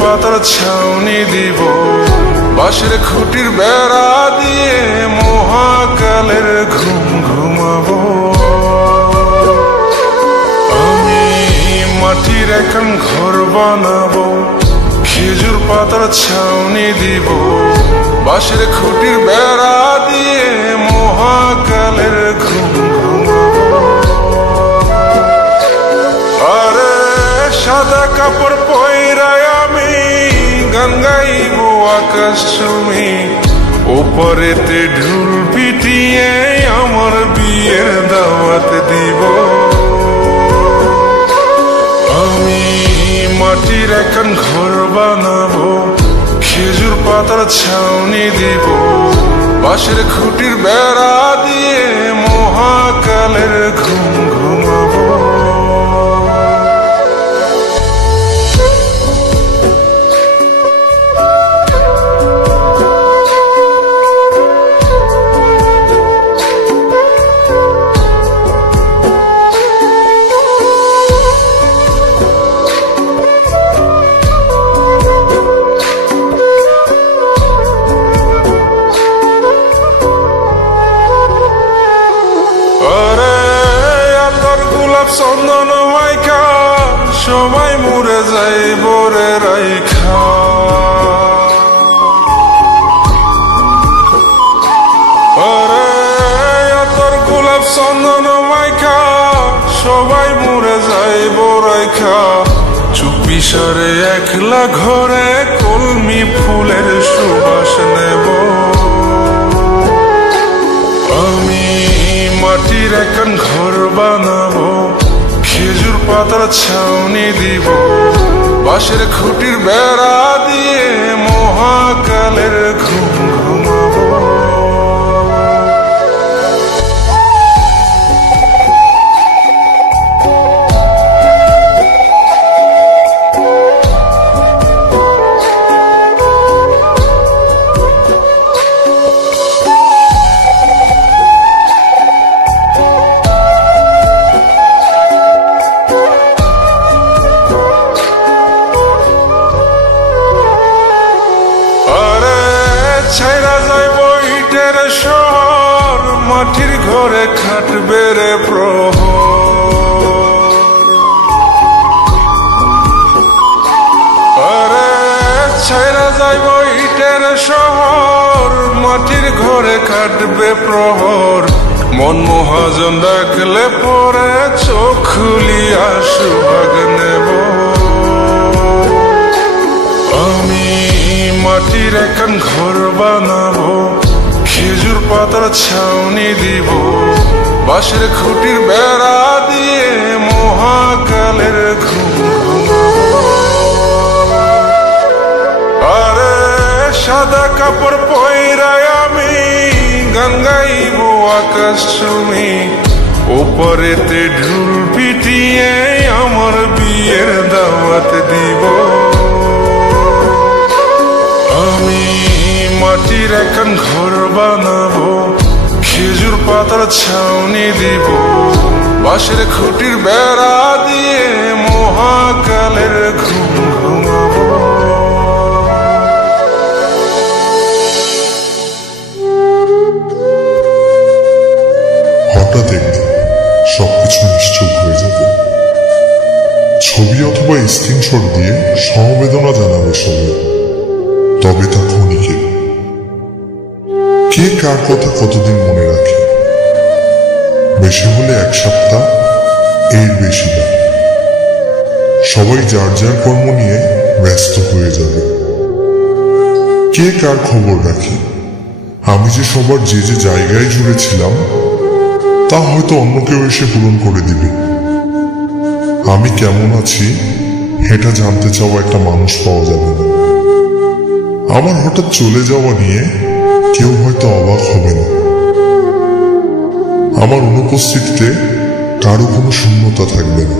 পাতার ছাউনি দিব, বাঁশের খুঁটির বেড়া দিয়ে মহাকালের ঘুম ঘুমাবো। আমি মাটির এখন ঘর বানাবো, খেজুর পাতার ছাউনি দিব, বাঁশের খুঁটির বেড়া দিয়ে মহাকালের ঘুম ঘুমাবো। আরে সাদা কাপড় পয়রায় আমি গান গাইব আকাশ ছুঁই, ওপরেতে ঢুল পিটিয়ে আমার বিয়ের দাওয়াত দিব। আমি মাটির এখন ঘর বানাবো, খেজুর পাতার ছাউনি দিব, বাঁশের খুঁটির বেড়া দিয়ে মহাকালের ঘুম ঘুমাবো। চন্দন মাইকা সবাই মরে যাই বরে রাইখা, তোর গোলাপ চন্দন মাইকা সবাই মরে যাই বরাইখা, চুপি সরে একলা ঘরে কলমি ফুলের সুবাস নেব। আমি মাটির এখন ঘর বানাবো, খেজুর পাতার ছাউনি দিব, বাঁশের খুঁটির বেড়া দিয়ে মহাকালের ঘুম ঘুমাবো। শহর মাটির ঘরে খাটবে রে প্রহর, আরে ছাইরা যাইব ইটের শহর মাটির ঘরে খাটবে প্রহর। মন মহাজন ডাকলে পরে চোখ খুলিয়া সুভাগ নেব। আমি মাটির এখন ঘর বানাবো, খেজুর পাতার ছাউনি দিব, বাঁশের খুঁটির বেড়া দিয়ে মহাকালের ঘুম ঘুমাবো। আরে সাদা কাপড় পয়রায় আমি গান গাইব আকাশ ছুঁই, ওপরেতে ঢুল পিটিয়ে আমার বিয়ের দাওয়াত দিব। আমি মাটির এখন ঘর বানাবো, খেজুর পাতার ছাউনি দিব, বাঁশের খুঁটির বেড়া দিয়ে মহাকালের ঘুম ঘুমাবো। হঠাৎ একদিন সবকিছু নিশ্চুপ হয়ে যাবে। ছবি অথবা স্ক্রিনশট দিয়ে সমবেদনা জানাবে সবাই, তবে তা ক্ষণিকে। কে কার কথা কতদিন মনে রাখে? বেশি হলে এক সপ্তাহ, এর বেশি না। সবাই যার যার কর্ম নিয়ে ব্যস্ত হয়ে যাবে। কে কার খবর রাখে? আমি যে সবার যে যে জায়গায় জুড়ে ছিলাম তা হয়তো অন্য কেউ এসে পূরণ করে দিবে। আমি কেমন আছি এটা জানতে চাওয়া একটা মানুষ পাওয়া যাবে না। আমার হঠাৎ চলে যাওয়া নিয়ে কেউ হয়তো অবাক হবে না। আমার অনুপস্থিতিতে কারো কোনো শূন্যতা থাকবে না।